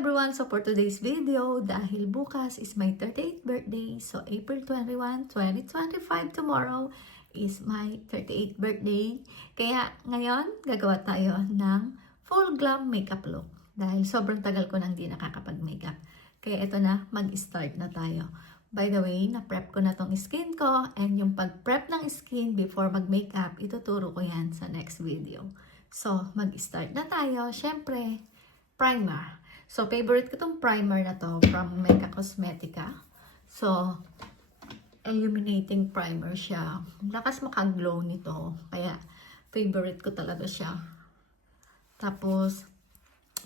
everyone! So for today's video, dahil bukas is my 38th birthday, so April 21, 2025 tomorrow is my 38th birthday. Kaya ngayon, gagawa tayo ng full glam makeup look. Dahil sobrang tagal ko nang di nakakapag-makeup. Kaya ito na, mag-start na tayo. By the way, na-prep ko na tong skin ko, and yung pag-prep ng skin before mag-makeup, ituturo ko yan sa next video. So, mag-start na tayo. Syempre, primer. So, favorite ko tong primer na to from Mecca Cosmetica. So, illuminating primer siya. Lakas maka-glow nito. Kaya, favorite ko talaga siya. Tapos,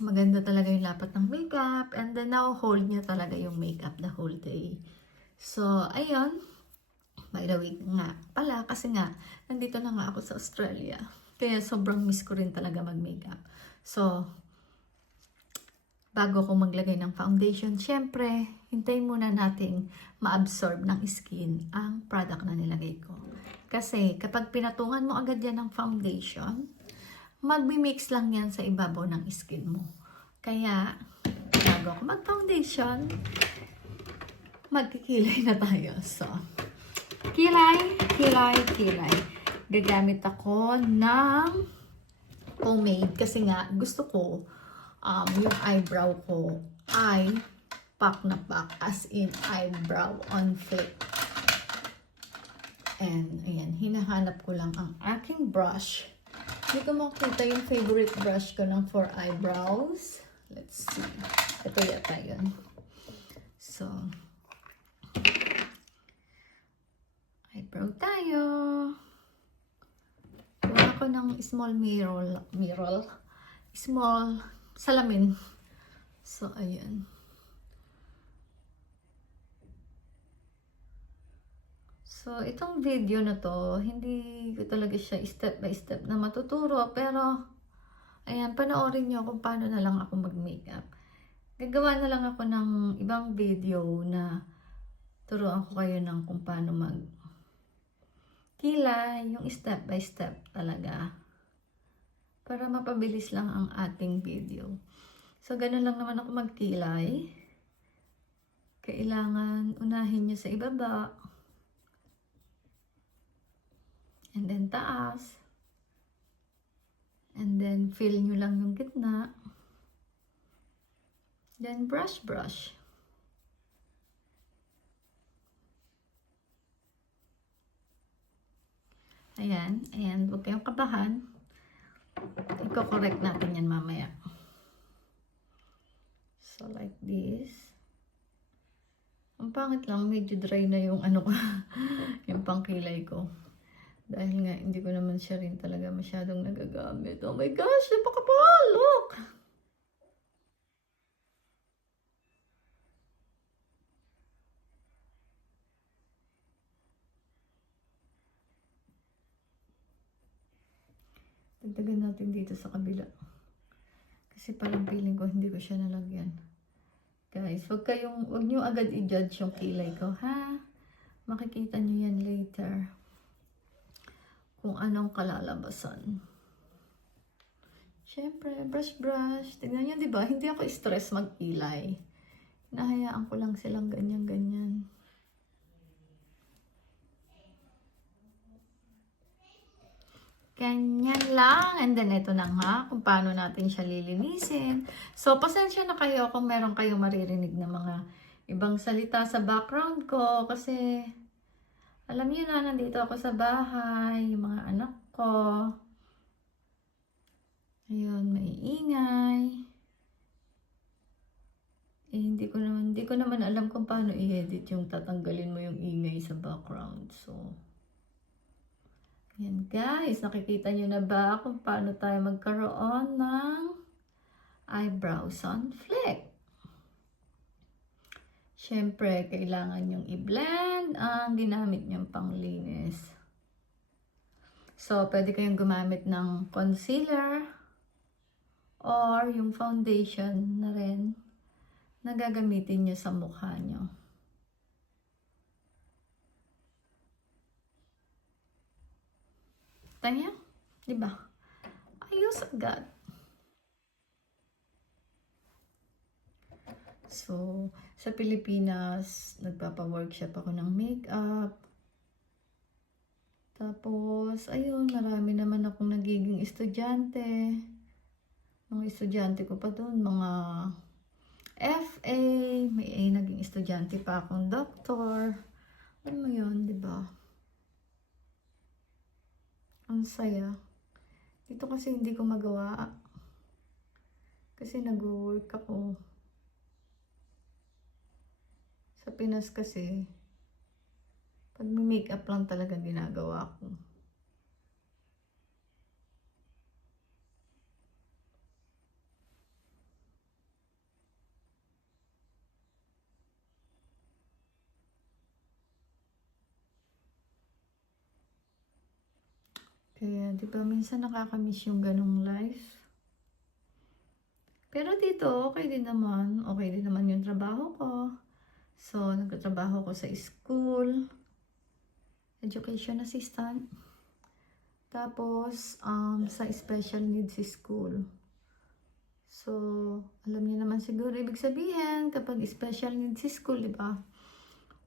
maganda talaga yung lapat ng makeup. And then, now, hold niya talaga yung makeup the whole day. So, ayun. By the way nga pala, kasi nga, nandito na nga ako sa Australia. Kaya, sobrang miss ko rin talaga mag-makeup. So, bago ko maglagay ng foundation, syempre, hintayin muna nating ma-absorb ng skin ang product na nilagay ko. Kasi kapag pinatungan mo agad yan ng foundation, magmi-mix lang yan sa ibabaw ng skin mo. Kaya, bago ako mag-foundation, magkikilay na tayo. So, kilay. Gagamit ako ng pomade kasi nga gusto ko yung eyebrow ko ay pack na pack, as in eyebrow on flick. And ayan, hinahanap ko lang ang aking brush. Hindi ko makita yung favorite brush ko ng for eyebrows. Let's see. Ito yata yun. So, eyebrow tayo. Kuha ko ng small mirror. Small salamin. So, ayan. So, itong video na to, hindi ko talaga siya step by step na matuturo. Pero, ayan, panoorin nyo kung paano na lang ako mag-makeup. Gagawa na lang ako ng ibang video na turuan ko kayo ng kung paano mag-kilay, yung step by step talaga. Para mapabilis lang ang ating video. So, ganun lang naman ako magkilay. Kailangan unahin nyo sa ibaba. And then taas. And then fill nyo lang yung gitna. Then brush. Ayan. And huwag kayong kabahan. Iko-correct natin yan mamaya. So, like this. Ang pangit lang, medyo dry na yung ano ko, yung pangkilay ko. Dahil nga, hindi ko naman siya rin talaga masyadong nagagamit. Oh my gosh, napakapal! Look! Dagdagan natin dito sa kabila. Kasi parang feeling ko hindi ko siya nalagyan. Guys, wag nyo agad i-judge yung kilay ko, ha? Makikita nyo yan later. Kung anong kalalabasan. Siyempre, brush. Tignan nyo, diba? Hindi ako stress mag-kilay. Nahayaan ko lang silang ganyan. Ganyan lang. And then, ito na nga kung paano natin siya lilinisin. So, pasensya na kayo kung meron kayong maririnig na mga ibang salita sa background ko. Kasi, alam niyo na, nandito ako sa bahay. Yung mga anak ko. Ayun, maiingay. Eh, hindi ko naman alam kung paano i-edit yung tatanggalin mo yung ingay sa background. So, yan guys, nakikita nyo na ba kung paano tayo magkaroon ng eyebrows on flick? Siyempre, kailangan yung i-blend ang ginamit nyong panglinis. So, pwede kayong gumamit ng concealer or yung foundation na rin na gagamitin nyo sa mukha nyo. Tanya? Diba? Ayos agad. So, sa Pilipinas, nagpapa-workshop ako ng makeup. Tapos, ayun, marami naman akong nagiging estudyante. Mga estudyante ko pa doon, mga FA, may naging estudyante pa akong doktor. Ano mo yun, di ba? Ang saya. Dito kasi hindi ko magawa. Kasi nag-work ako. Sa Pinas kasi, pag may makeup lang talaga ginagawa ko. Kaya, di ba, minsan nakakamiss yung ganong life. Pero dito, okay din naman. Okay din naman yung trabaho ko. So, nagtatrabaho ko sa school. Education assistant. Tapos, sa special needs school. So, alam niyo naman siguro, ibig sabihin, kapag special needs school, di ba?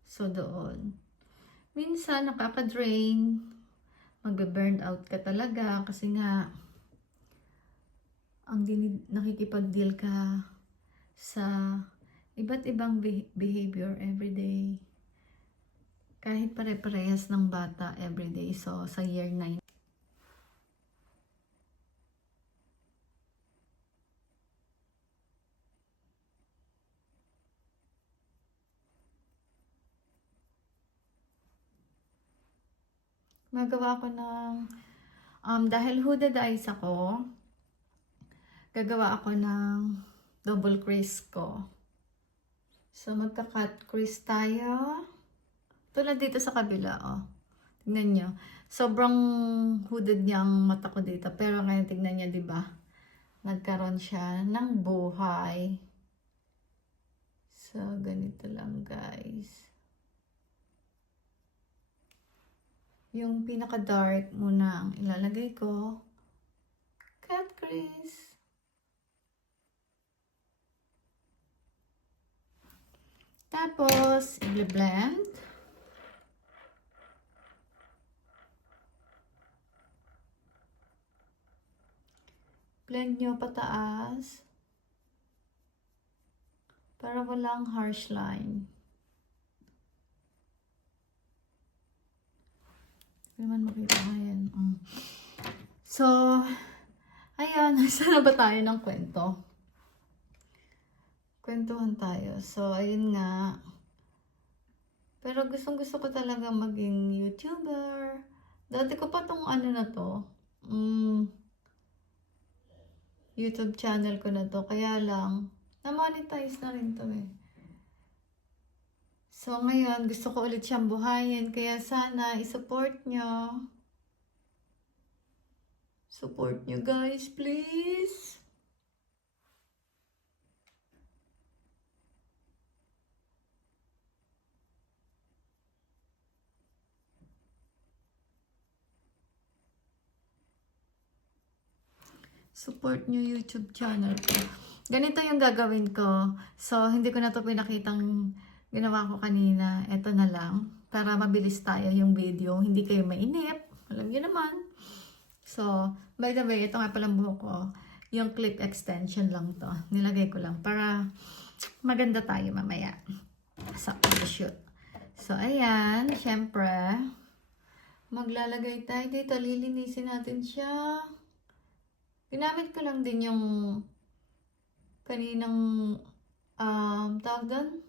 So, doon. Minsan, nakaka-drain. Magbe-burn out ka talaga kasi nga, nakikipag-deal ka sa iba't ibang behavior everyday. Kahit pare-parehas ng bata everyday. So, sa year 9. Magawa ko ng, dahil hooded eyes ako, gagawa ako ng double crease ko. So, magka-cut crease tayo. Tulad dito sa kabila, oh. Tignan nyo. Sobrang hooded niyang mata ko dito. Pero ngayon, tignan nyo, di ba? Nagkaroon siya ng buhay. So, ganito lang, guys. Yung pinaka-dark muna ang ilalagay ko. Cut crease. Tapos, i-blend. Blend nyo pataas. Para walang harsh line. Hindi naman makita yan. So, ayan. Saan na ba tayo ng kwento? Kwentuhan tayo. So, ayun nga. Pero gustong-gusto ko talaga maging YouTuber. Dati ko pa tong ano na to. YouTube channel ko na to. Kaya lang, na-monetize na rin to eh. So, ngayon, gusto ko ulit siyang buhayin. Kaya sana, i-support nyo. Support nyo guys, please. Support nyo YouTube channel ko. Ganito yung gagawin ko. So, hindi ko na to pinakitang ginawa ko kanina. Ito na lang. Para mabilis tayo yung video. Hindi kayo mainip. Alam nyo naman. So, by the way, ito nga palang buhok ko. Yung clip extension lang to. Nilagay ko lang para maganda tayo mamaya sa shoot. So, ayan. Syempre, maglalagay tayo dito. Lilinisin natin siya. Ginamit ko lang din yung kaninang tawag doon?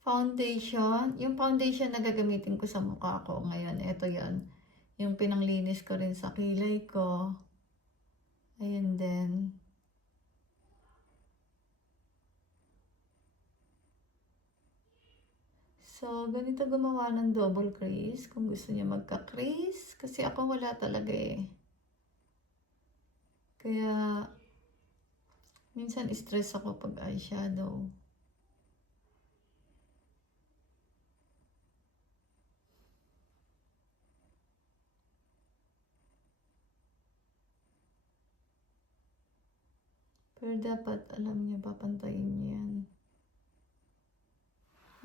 Foundation. Yung foundation na gagamitin ko sa mukha ko ngayon. Ito yon. Yung pinanglinis ko rin sa kilay ko. Ayun din. So, ganito gumawa ng double crease. Kung gusto niya magka-crease. Kasi ako wala talaga eh. Kaya, minsan stress ako pag eyeshadow. Pero dapat, alam niyo, papantayin niyo yan.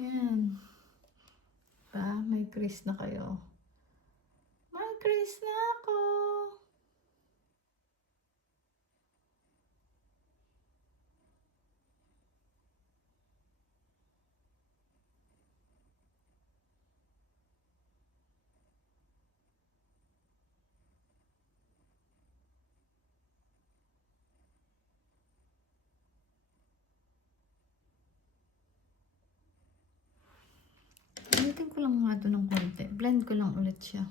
Yan. Ba, may crease na kayo. May crease na ako. Ulitin ko lang nga ito ng konti. Blend ko lang ulit siya.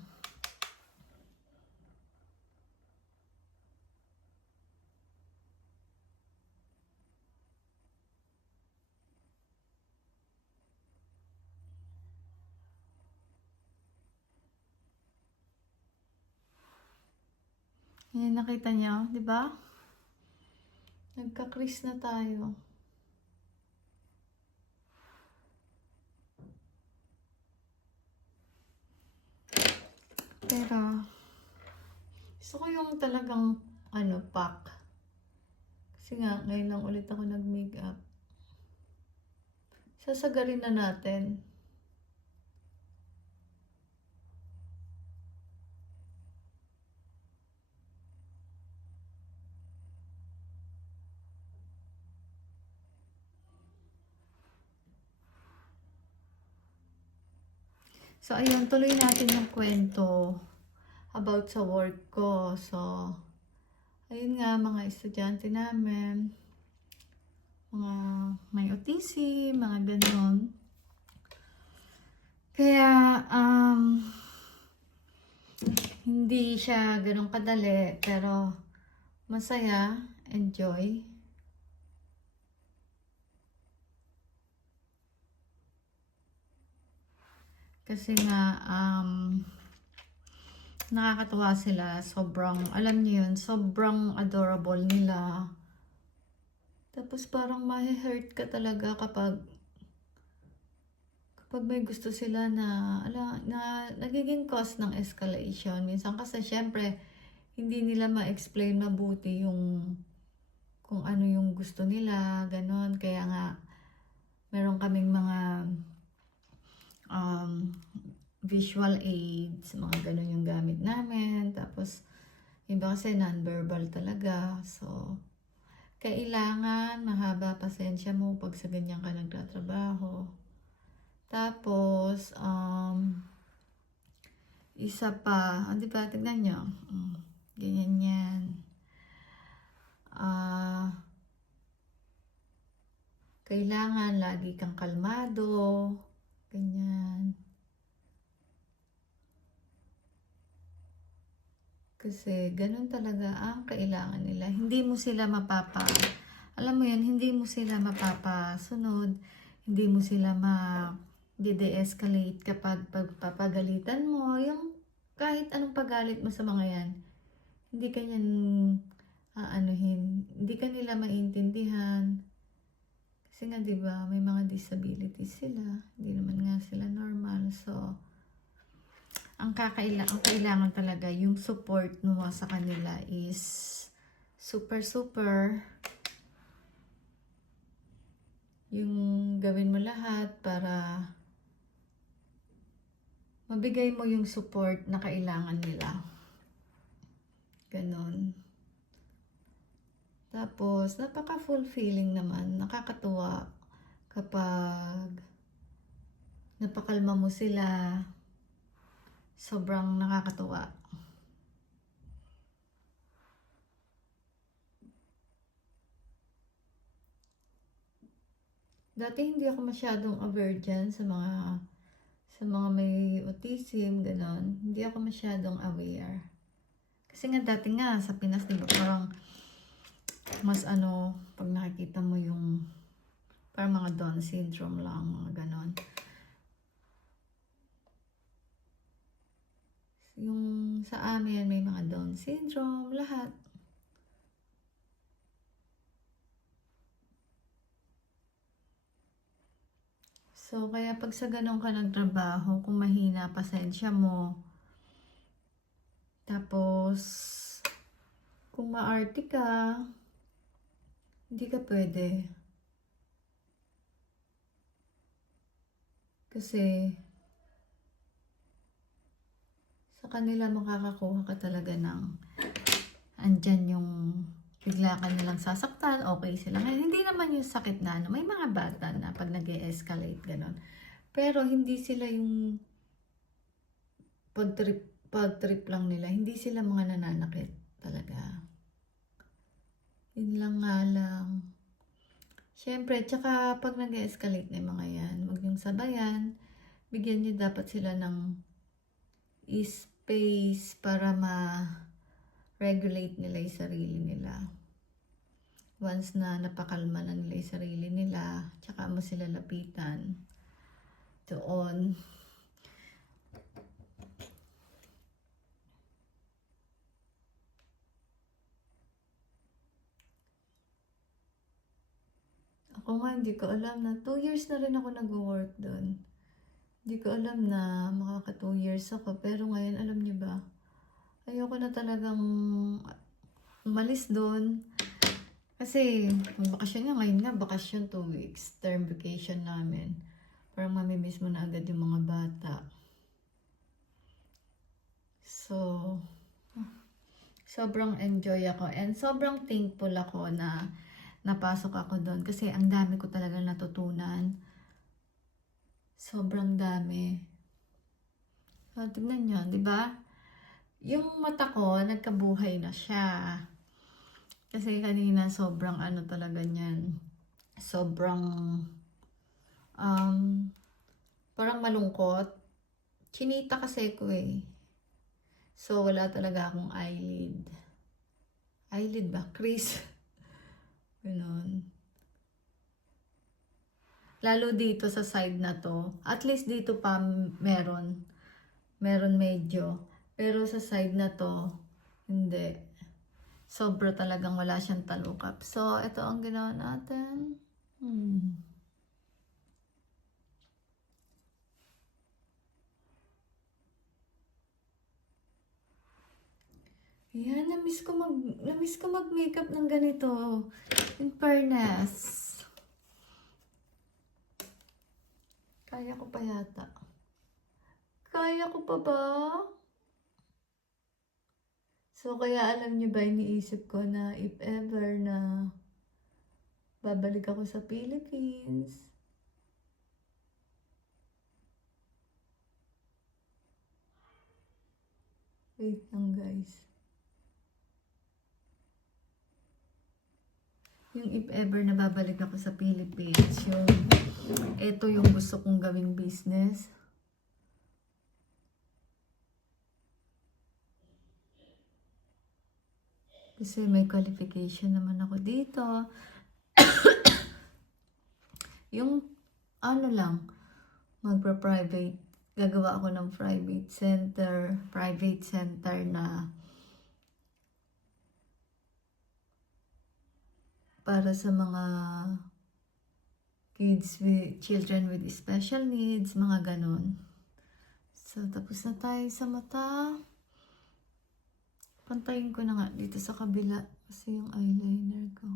Ayan, nakita niyo, di ba? Nagka-crease na tayo. Pero, gusto ko yung talagang, pack. Kasi nga, ngayon lang ulit ako nag-makeup. Sasagarin na natin. So, ayun, tuloy natin yung kwento about sa work ko. So, ayun nga, mga estudyante namin, mga may autism, mga ganon. Kaya, hindi siya ganun kadali, pero masaya, enjoy. Kasi nga, nakakatuwa sila. Sobrang, alam niyo yun, sobrang adorable nila. Tapos parang ma-hurt ka talaga kapag may gusto sila na nagiging cause ng escalation. Minsan kasi syempre, hindi nila ma-explain mabuti yung kung ano yung gusto nila, ganon. Kaya nga, meron kaming mga visual aids, mga ganun yung gamit namin. Tapos, iba kasi non-verbal talaga. So, kailangan mahaba pasensya mo pag sa ganyan ka nagtatrabaho. Tapos, isa pa, di ba, tignan nyo. Ganyan yan. Kailangan lagi kang kalmado. Ganyan. Kasi ganun talaga ang kailangan nila. Hindi mo sila alam mo yun, hindi mo sila mapapasunod. Hindi mo sila de-escalate kapag pagpapagalitan mo. Yung kahit anong pagalit mo sa mga yan, hindi ka yan hindi ka nila maintindihan. Kasi nga, di ba, may mga disabilities sila. Hindi naman nga sila normal. So, ang kailangan talaga, yung support mo sa kanila is super yung gawin mo lahat para mabigay mo yung support na kailangan nila. Ganon. Tapos, napaka-fulfilling naman, nakakatuwa kapag napakalma mo sila. Sobrang nakakatuwa. Dati hindi ako masyadong aware dyan sa mga may autism, ganon. Hindi ako masyadong aware. Kasi nga dati nga sa Pinas, diba, parang mas pag nakikita mo yung parang mga Down syndrome lang, mga ganon. Yung sa amin, may mga Down syndrome, lahat. So, kaya pag sa ganun ka nagtrabaho, kung mahina, pasensya mo. Tapos, kung maarte ka, hindi ka pwede. Kasi sa kanila makakakuha ka talaga ng andyan yung bigla ka nilang sasaktan, okay sila. Ngayon, hindi naman yung sakit na ano. May mga bata na pag nag-e-escalate, gano'n. Pero hindi sila yung pag-trip lang nila. Hindi sila mga nananakit talaga. Yun lang nga lang. Siyempre, tsaka pag nag-e-escalate na yung mga yan, huwag yung sabayan. Bigyan niyo dapat sila ng space para ma-regulate nila yung sarili nila. Once na napakalma na nila yung sarili nila, tsaka mo sila lapitan. Doon. Ako nga, hindi ko alam na 2 years na rin ako nag-work doon. Hindi ko alam na makaka 2 years ako. Pero ngayon, alam niyo ba, ayoko na talagang umalis doon. Kasi, magbakasyon nga, ngayon nga, bakasyon 2 weeks. Term vacation namin. Parang mamimiss mo na agad yung mga bata. So, sobrang enjoy ako. And sobrang thankful ako na napasok ako doon. Kasi ang dami ko talaga natutunan. Sobrang dami. So, tignan nyo, di ba? Yung mata ko, nagkabuhay na siya. Kasi kanina sobrang ano talaga niyan. Sobrang parang malungkot. Chinita kasi ko eh. So wala talaga akong eyelid. Eyelid ba? Crease. Ganon. Lalo dito sa side na to. At least dito pa meron. Meron medyo. Pero sa side na to, hindi. Sobra talagang wala siyang talukap. So, ito ang ginawa natin. Ayan, na-miss ko mag-makeup ng ganito. In fairness. Kaya ko pa yata. Kaya ko pa ba? So, kaya alam niyo ba, iniisip ko na if ever na babalik ako sa Philippines. Wait lang guys. Yung if ever na babalik ako sa Philippines, ito yung gusto kong gawing business. Kasi may qualification naman ako dito. Yung ano lang, magpa-private. Gagawa ako ng private center na para sa mga children with special needs, mga ganon. So, tapos na tayo sa mata. Pantayin ko na nga dito sa kabila kasi yung eyeliner ko.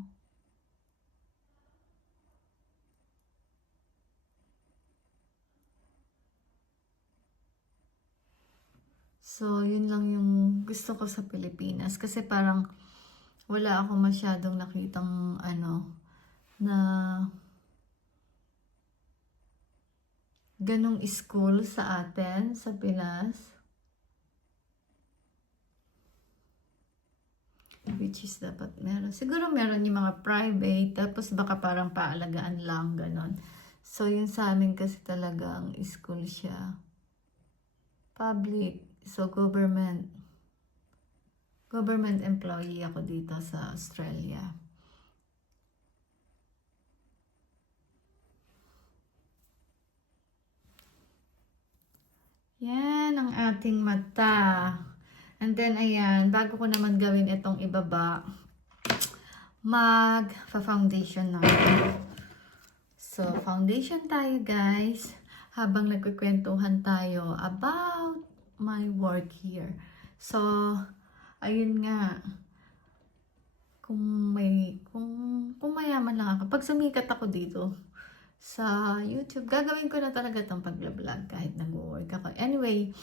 So, yun lang yung gusto ko sa Pilipinas. Kasi parang wala ako masyadong nakitang na ganong school sa atin, sa Pinas. Which is dapat meron. Siguro meron yung mga private, tapos baka parang paalagaan lang, ganon. So, yun sa amin kasi talagang school siya. Public. So, government employee ako dito sa Australia. Yan ang ating mata. And then, ayan, bago ko naman gawin itong ibaba, mag-foundation na. So, foundation tayo, guys. Habang nagkukwentuhan tayo about my work here. So, ayun nga. Kung mayaman lang ako. Pag sumikat ako dito, sa YouTube. Gagawin ko na talaga tong pag-vlog kahit nag-work ako. Anyway,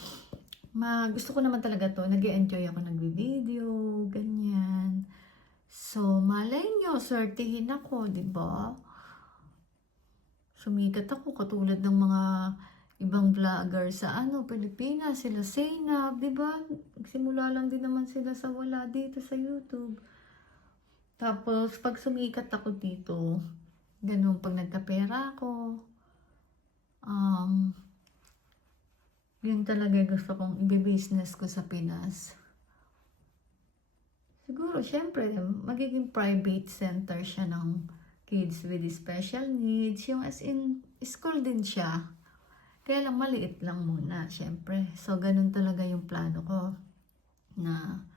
gusto ko naman talaga to. Nag-enjoy ako nag-video, ganyan. So, malay nyo, sortihin ako, di ba? Sumikat ako katulad ng mga ibang vlogger sa Pilipinas, sila Zainab, di ba? Simula lang din naman sila sa wala dito sa YouTube. Tapos, pag sumikat ako dito, ganun, pag nagkapera ako, yun talaga gusto kong i-business ko sa Pinas. Siguro, syempre, magiging private center siya ng kids with special needs. Yung as in, school din siya. Kaya lang, maliit lang muna, syempre. So, ganun talaga yung plano ko. Na,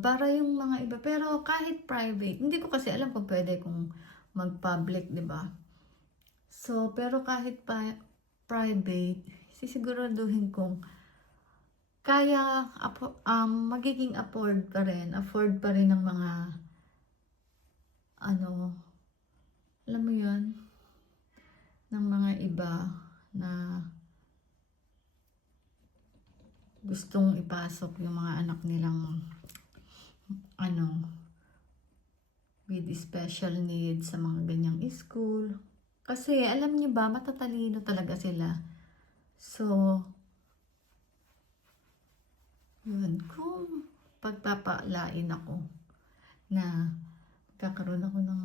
para yung mga iba. Pero kahit private, hindi ko kasi alam kung pwede kung mag-public, di ba? So, pero kahit private, sisiguraduhin kong kaya, magiging afford pa rin ng mga, alam mo yun, ng mga iba na gustong ipasok yung mga anak nilang, with special needs sa mga ganyang school. Kasi, alam niyo ba, matatalino talaga sila. So, yun, kung pagpapalain ako na kakaroon ako ng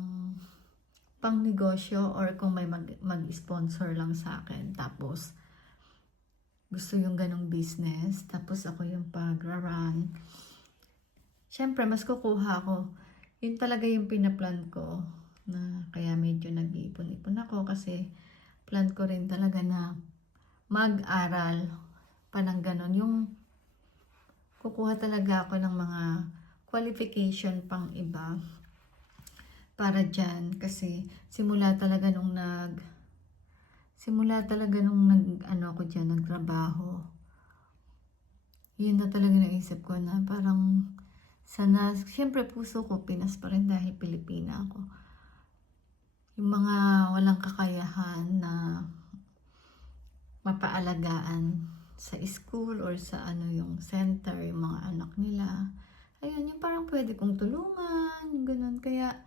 pang negosyo or kung may mag-sponsor lang sa akin, tapos gusto yung ganong business, tapos ako yung pag-run, syempre mas kukuha ko. Yun talaga yung pinaplan ko, na kaya medyo nag-iipon-ipon ako kasi plan ko rin talaga na mag-aral pa ng ganon. Yung kukuha talaga ako ng mga qualification pang iba para dyan. Kasi simula talaga nung ako dyan, nagtrabaho. Yun na talaga naisip ko na parang sana, siyempre puso ko Pinas pa rin dahil Pilipina ako. Yung mga walang kakayahan na mapaalagaan sa school or sa yung center, yung mga anak nila. Ayun, yung parang pwede kong tulungan, yung ganun. Kaya,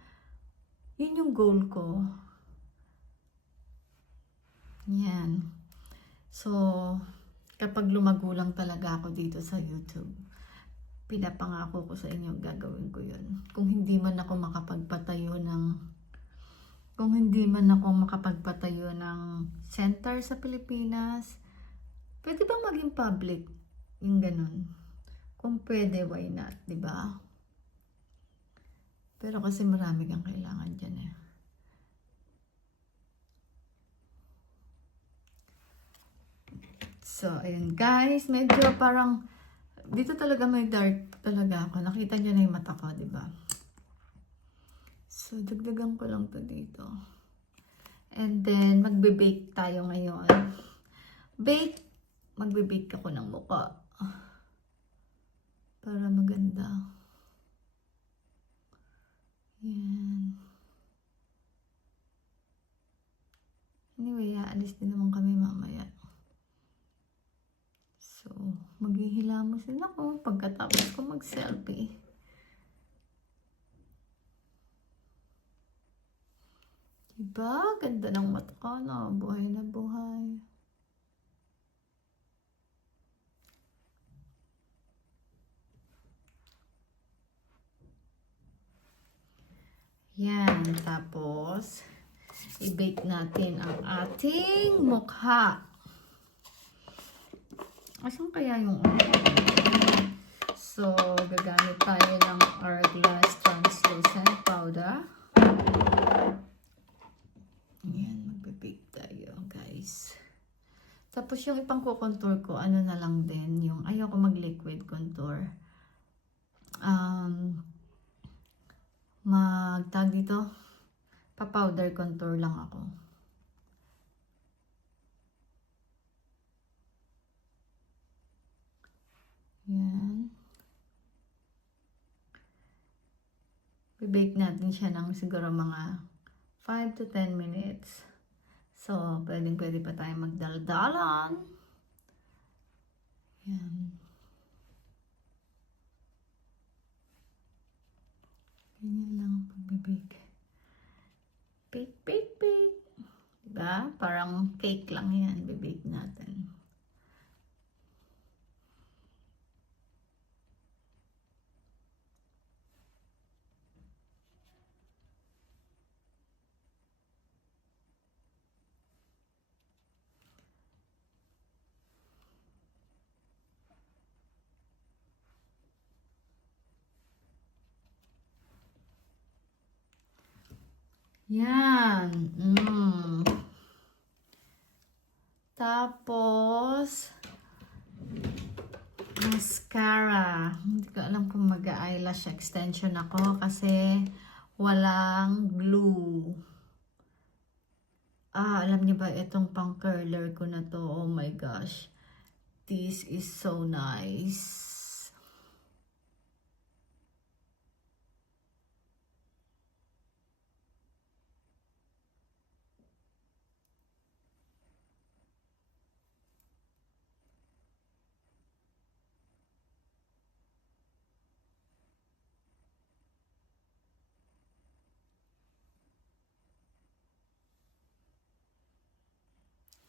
yun yung goal ko. Yan. So, kapag lumago lang talaga ako dito sa YouTube, pinapangako ko sa inyo, gagawin ko yun. Kung hindi man ako makapagpatayo ng center sa Pilipinas, pwede bang maging public? Yung ganun. Kung pwede, why not? Diba? Pero kasi marami kang kailangan dyan eh. So, ayun guys. Medyo parang, dito talaga may dark talaga ako. Nakita nyo na yung mata ko, diba? So, dagdagan ko lang to dito. And then, magbe-bake tayo ngayon. Magbe-bake ako ng mukha. Para maganda. Yan. Anyway, aalis din naman kami mamaya. So, maghihilamos din ako pagkatapos ko mag-selfie. Diba? Ganda ng mata ko, no? Buhay na buhay. Yan. Tapos, i-bake natin ang ating mukha. Asan kaya yung So, gagamit tayo ng Hourglass Translucent Powder. Ayan, magbe-bake tayo, guys. Tapos, yung ipang contour ko, na lang din, yung ayoko mag-liquid contour. Tag dito, pa-powder contour lang ako. Yan. I-bake natin siya ng siguro mga 5 to 10 minutes. So, pwede pa tayo magdaldalan. Yan. Ganyan lang ang pagbibig. Bake, bake, bake. Diba? Parang cake lang yan, bibig natin. Yan. Tapos, mascara. Hindi ko alam kung mag-eyelash extension ako kasi walang glue. Alam niyo ba itong pang curler ko na to? Oh my gosh. This is so nice.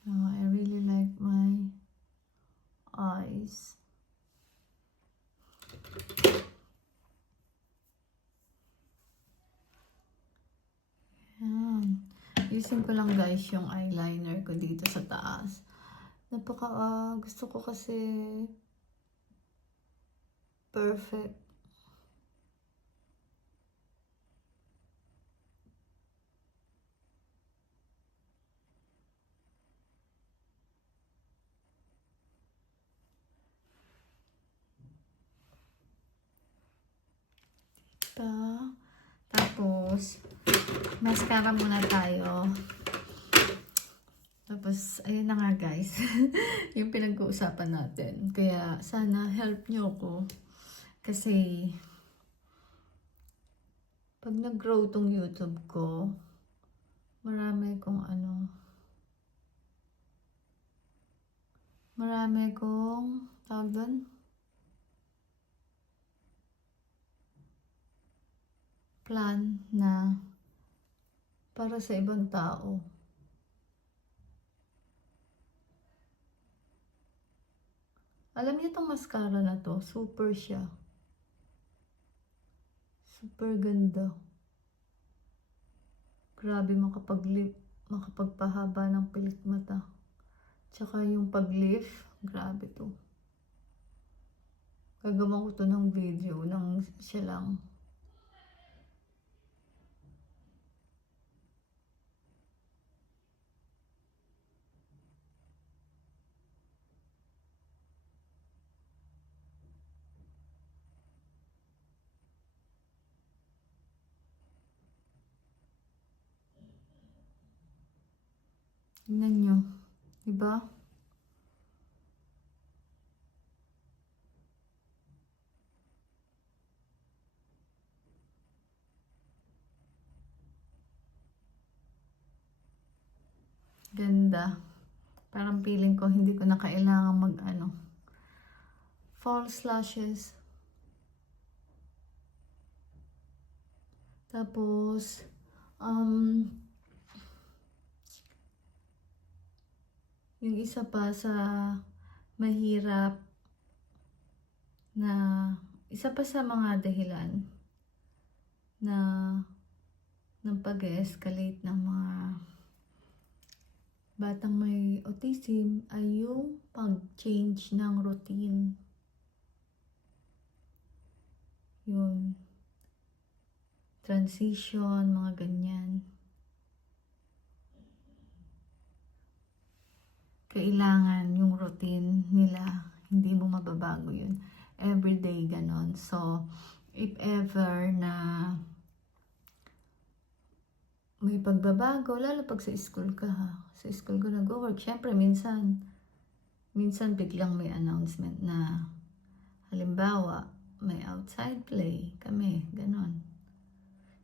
Oh, I really like my eyes. Yan. Using ko lang guys yung eyeliner ko dito sa taas. Gusto ko kasi perfect. Tapos, mascara muna tayo. Tapos, ayun na nga guys. Yung pinag-uusapan natin. Kaya, sana help nyo ko. Kasi, pag nag-grow tong YouTube ko, marami kong tawag doon? Plan na para sa ibang tao. Alam niyo itong mascara na to, super siya. Super ganda. Grabe makapagpahaba ng pilik mata. Tsaka yung pag-lift, grabe to. Gagawa ko to ng video ng siya lang. Tingnan nyo. Diba? Ganda. Parang feeling ko hindi ko na kailangan false lashes. Tapos, yung isa pa sa mahirap na, isa pa sa mga dahilan na ng pag-escalate ng mga batang may autism ay yung pag-change ng routine. Yun. Transition, mga ganyan. Kailangan yung routine nila, hindi mo mababago yun. Everyday ganon. So, if ever na may pagbabago, lalo pag sa school ka ha. Sa school ko nag-work. Siyempre, minsan biglang may announcement na, halimbawa, may outside play kami, ganon.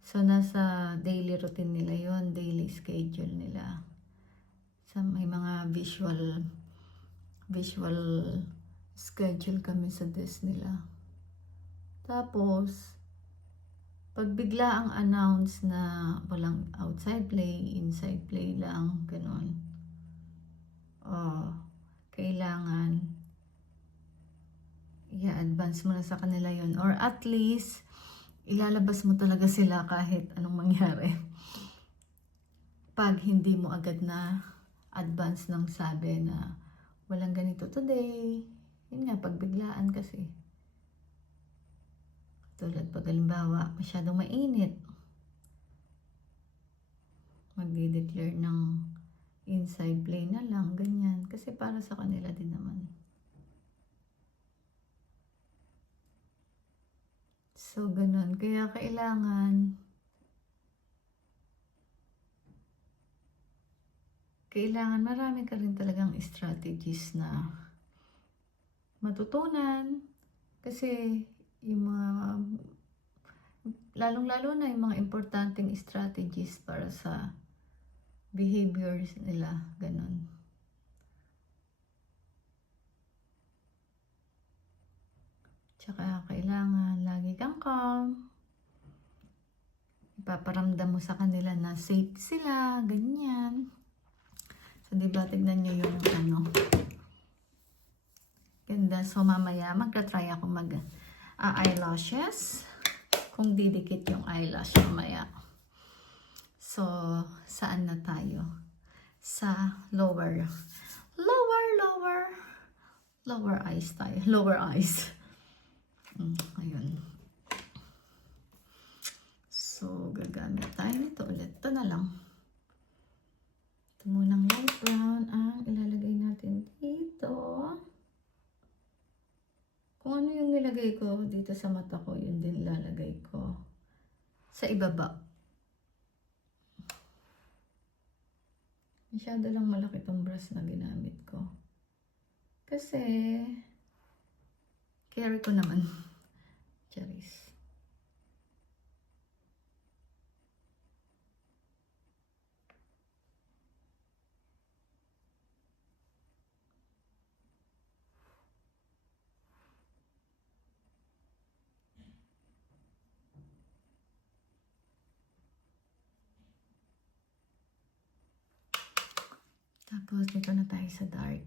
So, nasa daily routine nila yon, daily schedule nila. visual schedule kami sa desk nila. Tapos, pag bigla ang announce na walang outside play, inside play lang, ganun. Kailangan i-advance mo na sa kanila yun. Or at least, ilalabas mo talaga sila kahit anong mangyari. Pag hindi mo agad na advance ng sabi na walang ganito today, yun nga, pagbiglaan kasi. Tulad pag halimbawa, masyadong mainit, magdi-declare ng inside play na lang, ganyan. Kasi para sa kanila din naman. So, ganun. Kaya kailangan marami ka rin talagang strategies na matutunan. Kasi yung mga, lalong-lalo na yung mga importanteng strategies para sa behaviors nila, ganun. Tsaka kailangan lagi kang calm. Ipaparamdam mo sa kanila na safe sila, ganyan. So, diba, tignan nyo yung ganda. So, mamaya, magka-try ako eyelashes. Kung didikit yung eyelash mamaya. So, saan na tayo? Sa lower eyes tayo. Lower eyes. Ayun. So, gagamit tayo nito ulit. Ito na lang. Ito munang light brown ang ilalagay natin dito. Kung ano yung nilagay ko dito sa mata ko, yun din ilalagay ko sa ibaba. Masyado lang malaki tong brush na ginamit ko. Kasi, carry ko naman. Charis. Tapos, dito na tayo sa dark.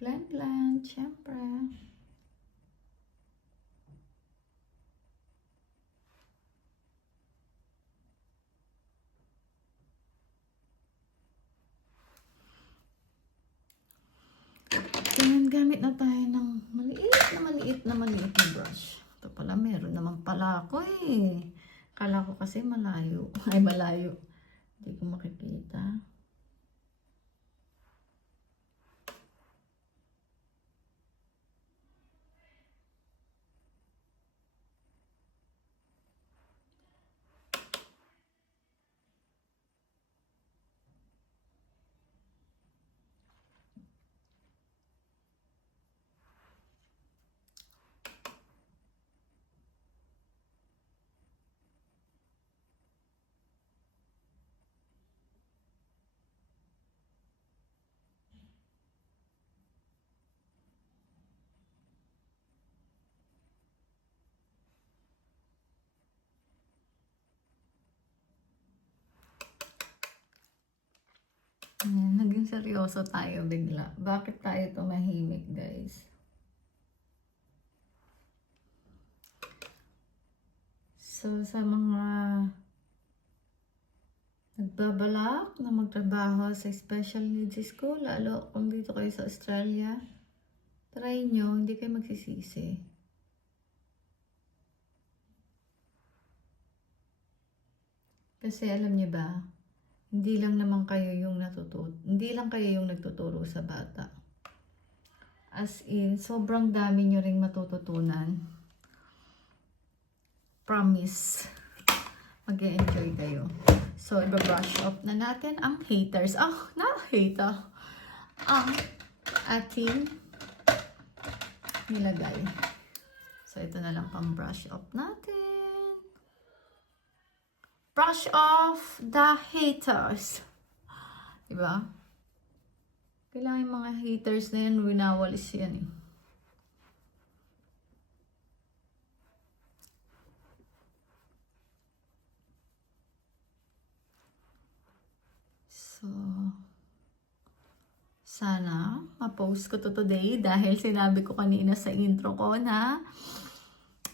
Blend, syempre. Then, gamit na tayo ng maliit na brush. Ito pala, meron naman pala ako eh. Kala ko kasi malayo. Ay, malayo. Hindi ko makikita. Ayan, naging seryoso tayo bigla. Bakit tayo tumahimik, guys? So, sa mga nagbabalak na magtrabaho sa special needs school, lalo kung dito kayo sa Australia, try nyo, hindi kayo magsisisi. Kasi alam niyo ba, hindi lang kayo yung nagtuturo sa bata. As in, sobrang dami nyo ring matututunan. Promise. Mag-enjoy kayo. So, iba-brush off na natin ang haters. Na-hater. Ang ating nilagay. So, ito na lang pang brush off natin. Brush off the haters. Diba? Kailangan yung mga haters na yan, winawalis yan eh. So, sana ma-post ko to today dahil sinabi ko kanina sa intro ko na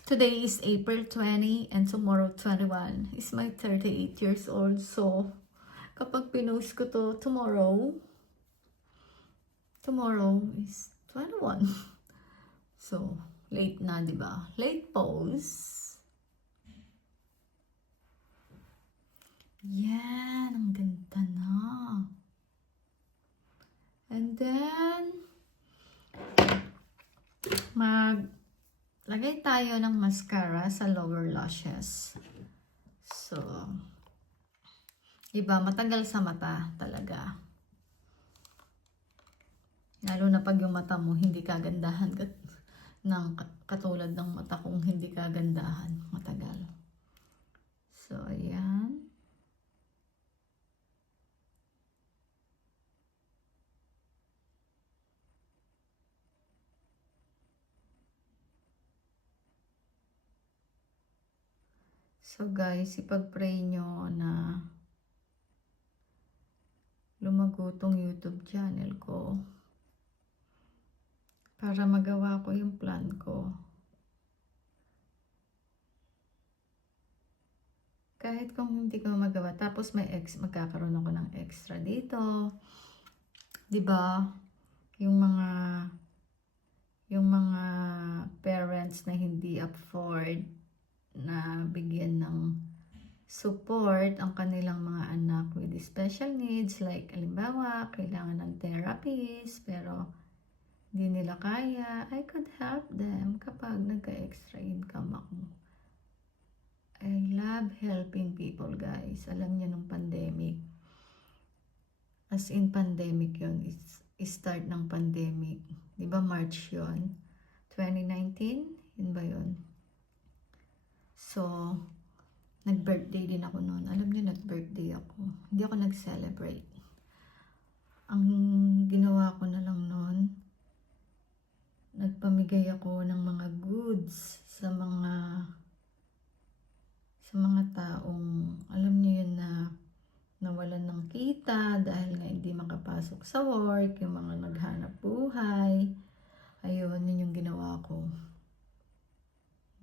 today is April 20 and tomorrow 21 is my 38 years old. So, kapag pinost ko to tomorrow is 21. So, late na, di ba? Late post. Yan, ang ganda na. And then, maglagay tayo ng mascara sa lower lashes. So, iba, matagal sa mata talaga. Lalo na pag yung mata mo hindi kagandahan ng katulad ng mata kong hindi kagandahan, matagal. So, ayan. So guys, ipag-pray nyo na lumago tong YouTube channel ko para magawa ko yung plan ko. Kahit kung hindi ko magawa, tapos magkakaroon ako ng extra dito. 'Di ba? Yung mga parents na hindi afford na bigyan ng support ang kanilang mga anak with special needs, like halimbawa kailangan ng therapist pero hindi nila kaya, I could help them kapag nagka-extra income ako. I love helping people, guys. Alam niyo nung pandemic, as in pandemic yun, start ng pandemic, di ba March yun, 2019, yun ba yun? So, nag-birthday din ako noon. Alam niyo, nag-birthday ako. Hindi ako nag-celebrate. Ang ginawa ko na lang noon, nagpamigay ako ng mga goods sa mga taong, alam niyo yun, na nawalan ng kita dahil nga hindi makapasok sa work, yung mga naghanap buhay. Ayun, yun yung ginawa ko.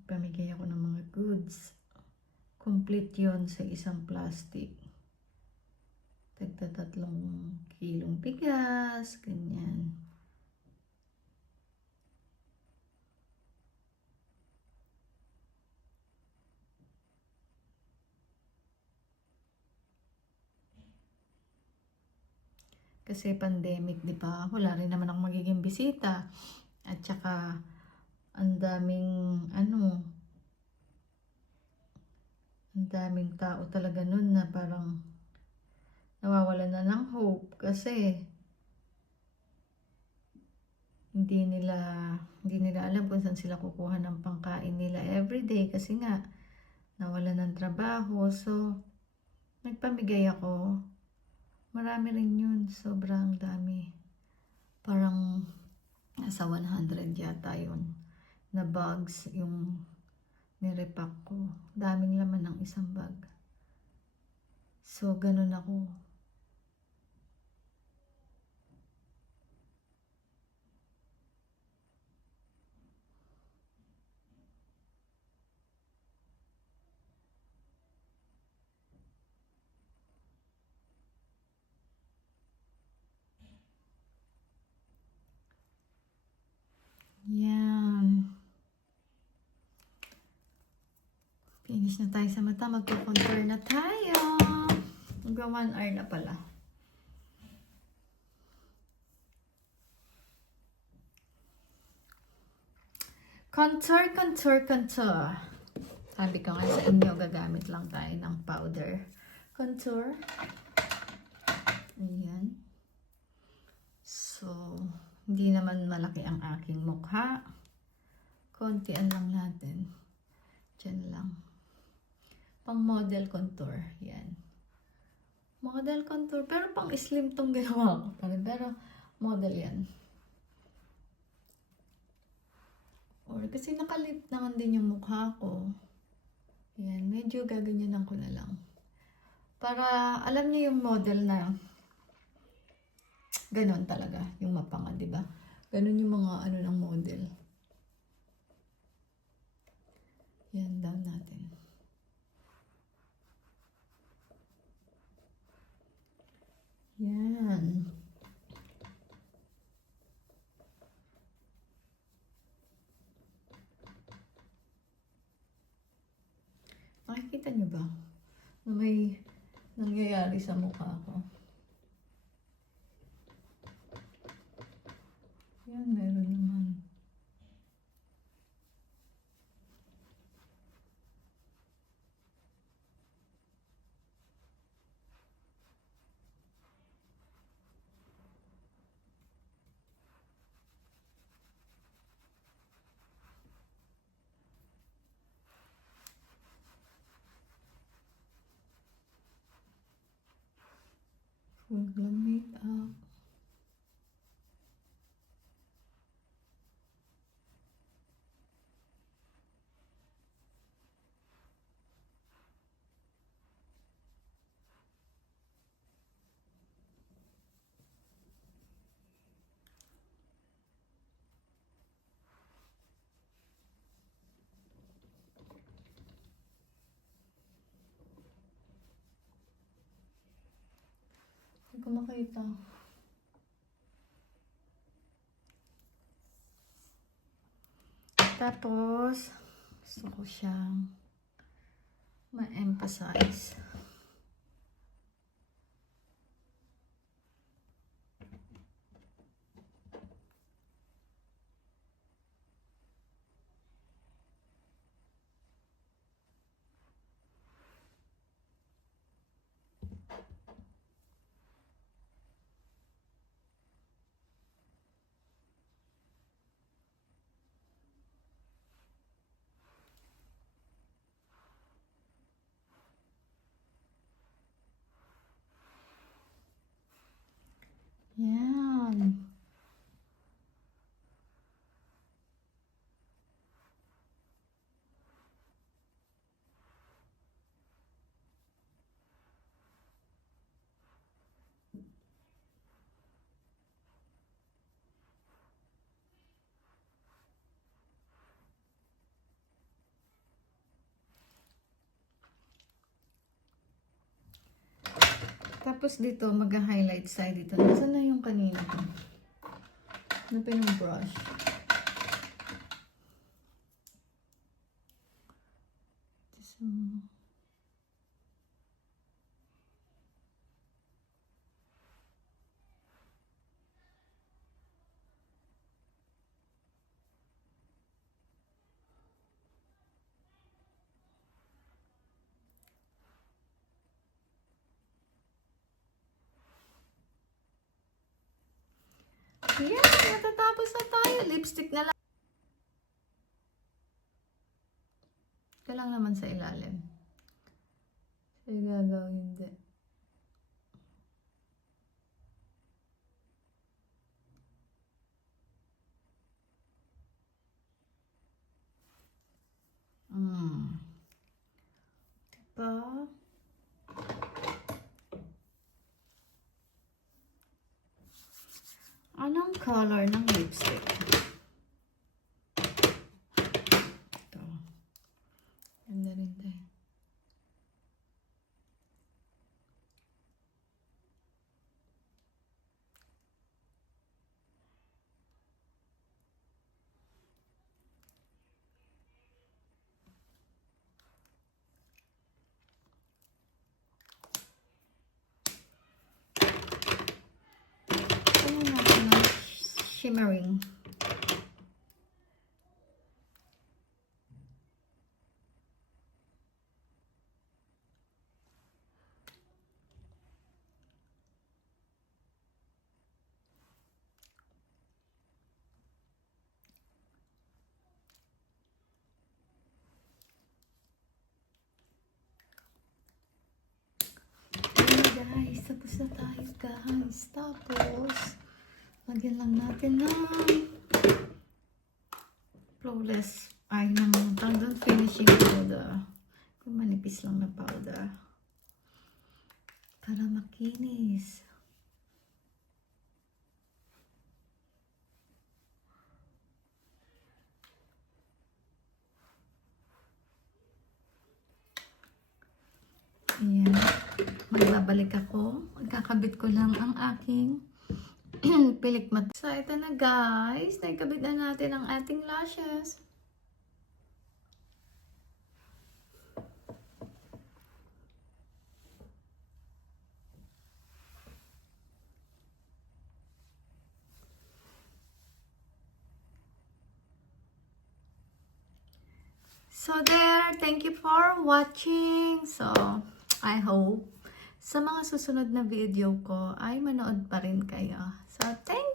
Pamigay ako ng mga goods. Complete yon sa isang plastic. Tagta 3 kilong bigas, ganyan. Kasi pandemic, di ba? Wala rin naman akong magiging bisita. At saka, ang daming tao talaga nun na parang nawawalan na ng hope kasi hindi nila alam kung saan sila kukuha ng pangkain nila everyday kasi nga nawalan ng trabaho. So, nagpamigay ako. Marami rin yun. Sobrang dami. Parang nasa 100 yata yun na bags yung nirepack ko. Daming laman ng isang bag. So, ganun ako. Yan. Finish na tayo sa mata. Magpo-contour na tayo. Hanggang 1 hour na pala. Contour, contour, contour. Sabi ko nga sa inyo, gagamit lang tayo ng powder. Contour. Ayan. So, hindi naman malaki ang aking mukha. Kontian lang natin. Diyan lang. Pang model contour. Yan. Model contour. Pero pang slim tong ginawa ko. Pero model yan. Or kasi nakalip naman din yung mukha ko. Yan. Medyo gaganyanan ko na lang. Para alam niyo yung model na ganon talaga. Yung mapanga, diba? Ganon yung mga ano ng model. Yan, down natin. Yan. Nakikita niyo ba? Na may nangyayari sa mukha ko. Yan, meron naman. Huwag lang make-up. Hindi ko makita. Tapos, gusto ko siyang ma-emphasize. Yan. Tapos dito, mag-highlight side dito. Nasaan na yung kanina ko? Hanapin yung brush. So, yan, natatapos na tayo. Lipstick na lang. Ito lang naman sa ilalim. So, gagawin din. Diba? Anong color ng lipstick? Ito. Ganda rin tayo. Shimmering. guys. Tapos, lagyan lang natin ng flawless ay ng tawag finishing powder. Kung manipis lang na powder. Para makinis. Ayan. Magbabalik ako. Magkakabit ko lang ang aking pilik mat. So, ito na guys. Naikabit na natin ang ating lashes. So there, thank you for watching. So, I hope sa mga susunod na video ko ay manood pa rin kayo. So, thank